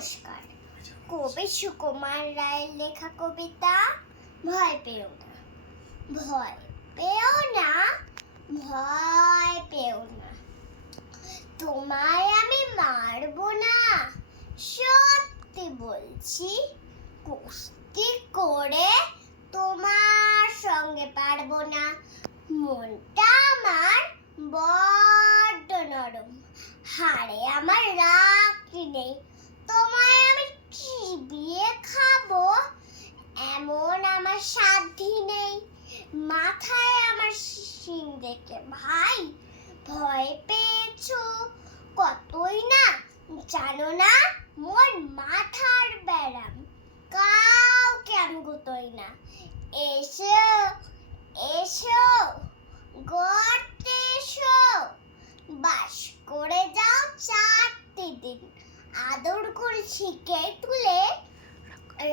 নমস্কার। কবি সুকুমার রায়ের লেখা কবিতা ভয় পেও না। ভয় পেও না, ভয় পেও না, তোমায় আমি মারবো না, সত্যি বলছি। কুস্তি করে তোমার সঙ্গে পারবো না। মনটা আমার বড্ড নরম, হাড়ে আমার রাখি নেই। তোমায় আমি চিবিয়ে খাবো এমন আমার সাধ্যি নেই। মাথায় আমার শিং দেখে ভাই ভয় পেয়েছো কতই না জানো না। মোর মাথার ব্যারাম, কাউকে আমি গুতোই না। এসো এসো গর্তে এসো, বাস করে যাও 4টি দিন। আদর করে শিখে তুলে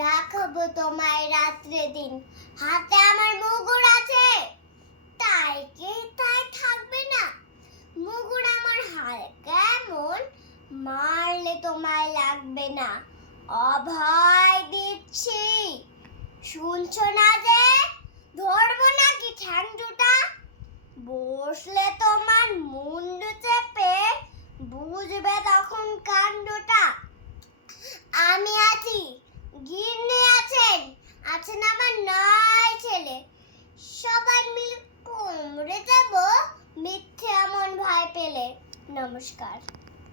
রাখবো তোমায় রাত্রে দিন। হাতে আমার মুগুর আছে, তাই কি তাই থাকবে না। মুগুর আমার হালকা এমন, মারলে তোমায় লাগবে না। অভয় দিচ্ছি, শুনছো না যে? ধরবো নাকি ঠ্যাং দুটা? বসলে তোমার মুন্ডু চেপে বুঝবে তখন কাণ্ডটা। আমি আছি, গিন্নি আছেন, আছেন আমার 9 ছেলে। সবাই মিলে কোমরে দেব মিথ্যে এমন ভয় পেলে। নমস্কার।